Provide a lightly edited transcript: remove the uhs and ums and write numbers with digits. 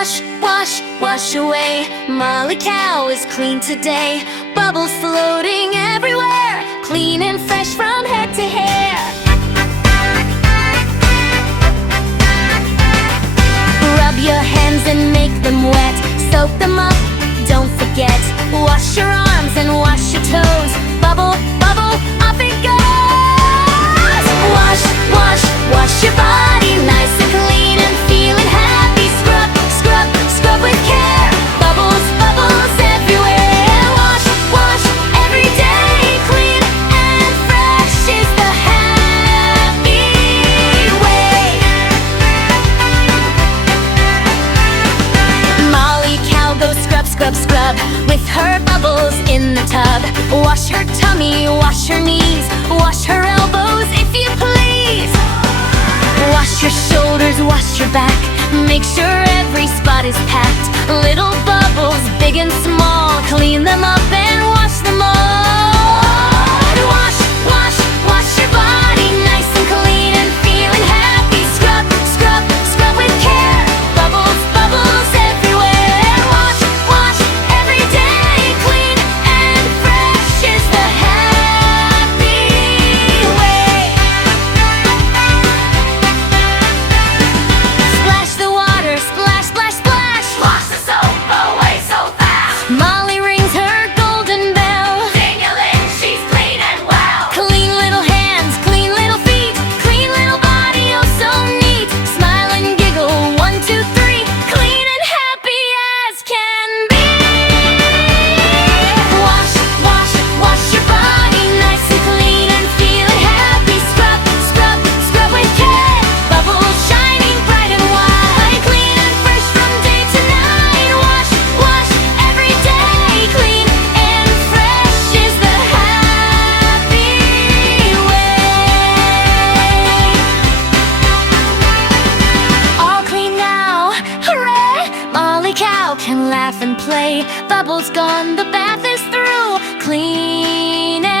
Wash, wash, wash away. Molly Cow is clean today. Bubbles floating everywhere, clean and fresh from head to hair. Rub your hands and make them wet. Soak them up, don't forget. Wash your arms and wash your toes. Bubble, bubble, off it goes. Wash, wash, wash your body nice and clean and feeling happy. Scrub, scrub, scrub with care. Bubbles, bubbles everywhere. Wash, wash every day. Clean and fresh is the happy way. Molly Cow goes scrub, scrub, scrub with her bubbles in the tub. Wash her tummy, wash her knees, wash her elbows if you please. Wash your shoulders, wash your back, make sure every spot is packed. Little bubbles, big and small, clean them up and wash them all. Wash, wash, wash your body nice and clean and feeling happy. Scrub, scrub, scrub with care. Bubbles, bubbles everywhere. Wash, wash every day. Clean and fresh is the happy way. Splash the water, splash, splash, splash. Wash the soap away so fast. Molly rings her golden bell. Ding-a-ling, she's clean and well. Clean little hands, clean little feet, clean little body, oh so neat. Smile and giggle, 1, 2, 3, clean and happy as can be. Wash, wash, wash your body nice and clean and feeling happy. Scrub, scrub, scrub with care. Bubbles shining bright and white, clean and fresh from day to night. Wash, wash every day. Clean and fresh is the happy way. All clean now, hooray! Molly Cow can laugh and play. Bubbles gone, the bath is through. Clean and